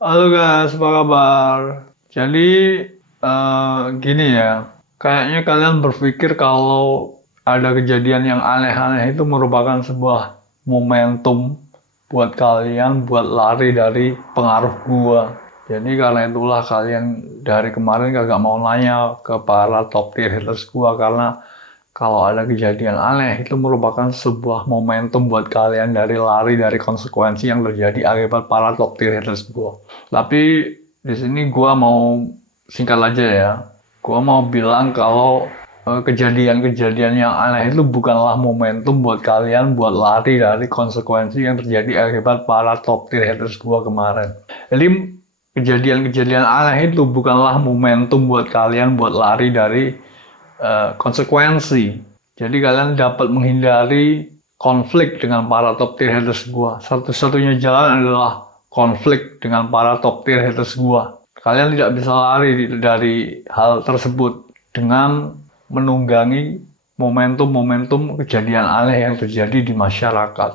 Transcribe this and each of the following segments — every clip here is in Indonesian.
Halo guys, apa kabar? Jadi gini ya, kayaknya kalian berpikir kalau ada kejadian yang aneh-aneh itu merupakan sebuah momentum buat kalian buat lari dari pengaruh gua. Jadi karena itulah kalian dari kemarin kagak mau nanya ke para top tier haters gua karena kalau ada kejadian aneh, itu merupakan sebuah momentum buat kalian dari lari dari konsekuensi yang terjadi akibat para top tier haters gue. Tapi di sini gue mau singkat aja ya. Gue mau bilang kalau kejadian-kejadian yang aneh itu bukanlah momentum buat kalian buat lari dari konsekuensi yang terjadi akibat para top tier haters gue kemarin. Jadi kejadian-kejadian aneh itu bukanlah momentum buat kalian buat lari dari konsekuensi. Jadi kalian dapat menghindari konflik dengan para top tier haters gua. Satu-satunya jalan adalah konflik dengan para top tier haters gua. Kalian tidak bisa lari dari hal tersebut dengan menunggangi momentum-momentum kejadian aneh yang terjadi di masyarakat.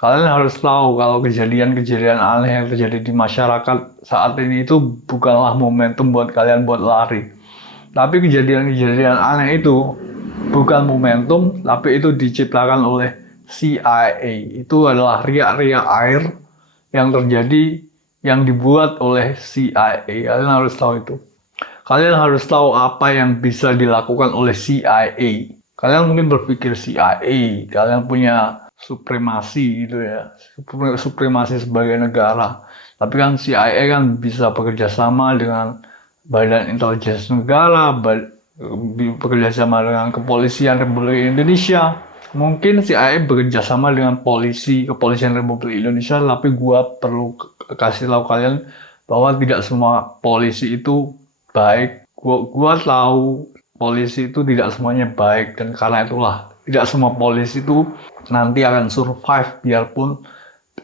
Kalian harus tahu kalau kejadian-kejadian aneh yang terjadi di masyarakat saat ini itu bukanlah momentum buat kalian buat lari. Tapi kejadian-kejadian aneh itu bukan momentum, tapi itu diciptakan oleh CIA. Itu adalah riak-riak air yang terjadi yang dibuat oleh CIA. Kalian harus tahu itu. Kalian harus tahu apa yang bisa dilakukan oleh CIA. Kalian mungkin berpikir CIA, kalian punya supremasi gitu ya, supremasi sebagai negara. Tapi kan CIA kan bisa bekerja sama dengan Badan Intelijen Negara, bekerja sama dengan Kepolisian Republik Indonesia. Mungkin CIA bekerja sama dengan Kepolisian Republik Indonesia, tapi gua perlu kasih tahu kalian bahwa tidak semua polisi itu baik. Gua tahu polisi itu tidak semuanya baik dan karena itulah tidak semua polisi itu nanti akan survive biarpun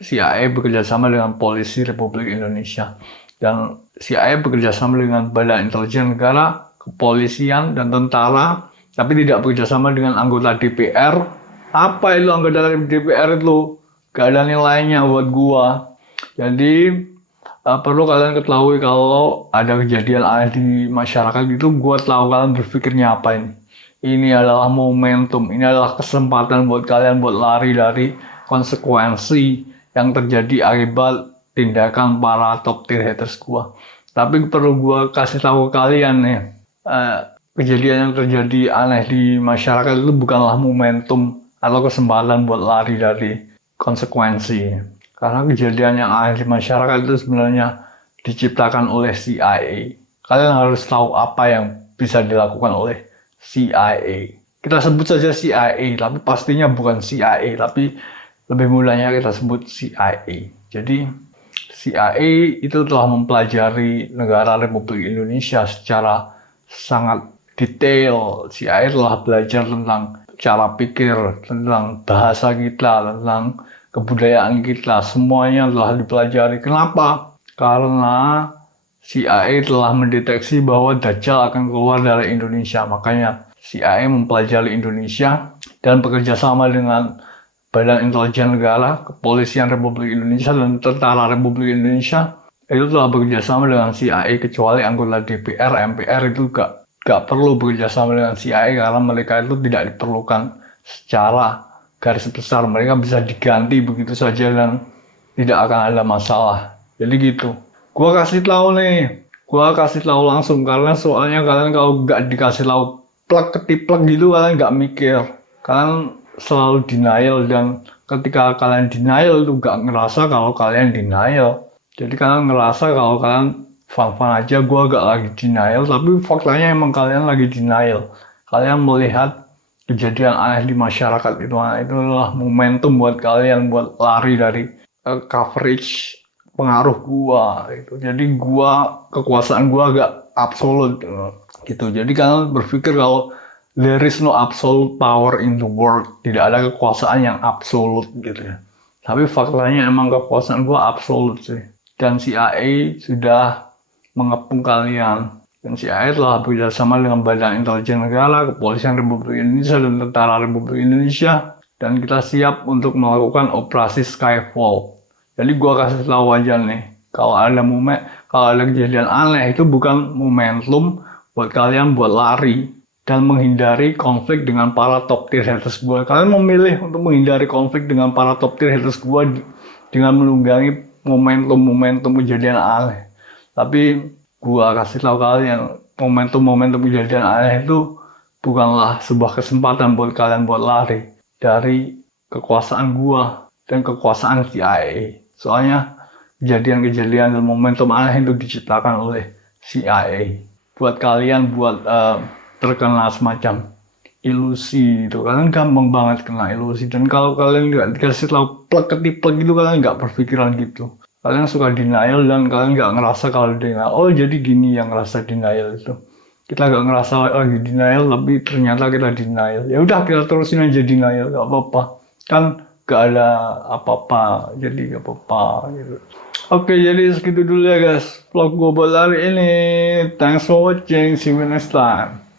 CIA bekerja sama dengan polisi Republik Indonesia dan CIA bekerja sama dengan Badan Intelijen Negara, kepolisian dan tentara, tapi tidak bekerja sama dengan anggota DPR. Apa itu anggota DPR itu? Gak ada nilainya buat gua. Jadi perlu kalian ketahui kalau ada kejadian aneh di masyarakat itu, gua tahu kalian berpikirnya apa ini. Ini adalah momentum, ini adalah kesempatan buat kalian buat lari dari konsekuensi yang terjadi akibat tindakan para top tier haters gua. Tapi perlu gua kasih tahu ke kalian nih, eh, kejadian yang terjadi aneh di masyarakat itu bukanlah momentum atau kesempatan buat lari dari konsekuensi. Karena kejadian yang aneh di masyarakat itu sebenarnya diciptakan oleh CIA. Kalian harus tahu apa yang bisa dilakukan oleh CIA. Kita sebut saja CIA, tapi pastinya bukan CIA, tapi lebih mudahnya kita sebut CIA. Jadi CIA itu telah mempelajari negara Republik Indonesia secara sangat detail. CIA telah belajar tentang cara pikir, tentang bahasa kita, tentang kebudayaan kita. Semuanya telah dipelajari. Kenapa? Karena CIA telah mendeteksi bahwa Dajjal akan keluar dari Indonesia. Makanya CIA mempelajari Indonesia dan bekerja sama dengan Badan Intelijen Negara, Kepolisian Republik Indonesia, dan Tentara Republik Indonesia itu telah bekerja sama dengan CIA, kecuali anggota DPR, MPR itu gak perlu bekerja sama dengan CIA karena mereka itu tidak diperlukan secara garis besar. Mereka bisa diganti begitu saja dan tidak akan ada masalah. Jadi gitu. Gua kasih tahu nih, gua kasih tahu langsung karena soalnya kalian kalau gak dikasih tahu plek ketiplek gitu kalian gak mikir. Kalian selalu denial dan ketika kalian denial itu gak ngerasa kalau kalian denial. Jadi kalian ngerasa kalau kalian fun-fun aja, gue gak lagi denial, tapi faktanya emang kalian lagi denial. Kalian melihat kejadian aneh di masyarakat itu adalah momentum buat kalian buat lari dari coverage pengaruh gua gitu. Jadi kekuasaan gua agak absolut gitu. Jadi kalian berpikir kalau there is no absolute power in the world. Tidak ada kekuasaan yang absolut gitu ya. Tapi faktanya emang kekuasaan gua absolut sih. Dan CIA sudah mengepung kalian. Dan CIA telah bekerjasama dengan Badan Intelijen Negara, Kepolisian Republik Indonesia, dan Tentara Republik Indonesia. Dan kita siap untuk melakukan operasi Skyfall. Jadi gua kasih tahu aja nih. Kalau ada kejadian aneh itu bukan momentum buat kalian buat lari dan menghindari konflik dengan para top tier haters gue. Kalian memilih untuk menghindari konflik dengan para top tier haters gue dengan menunggangi momentum-momentum kejadian aneh. Tapi gua kasih tahu kalian, momentum-momentum kejadian aneh itu bukanlah sebuah kesempatan buat kalian buat lari dari kekuasaan gua dan kekuasaan CIA. Soalnya kejadian-kejadian dan momentum aneh itu diciptakan oleh CIA. Buat kalian buat terkena semacam ilusi itu, kalian gampang banget kena ilusi. Dan kalau kalian nggak dikasih tahu plek ketiplek gitu, kalian nggak berpikiran gitu. Kalian suka denial dan kalian nggak ngerasa kalau denial. Oh jadi gini yang ngerasa denial itu. Kita nggak ngerasa lagi denial, tapi ternyata kita denial. Ya udah kita terusin aja denial, nggak apa-apa. Kan nggak ada apa-apa, jadi nggak apa-apa gitu. Oke, jadi segitu dulu ya guys vlog gue buat hari ini. Thanks for watching, see you next time.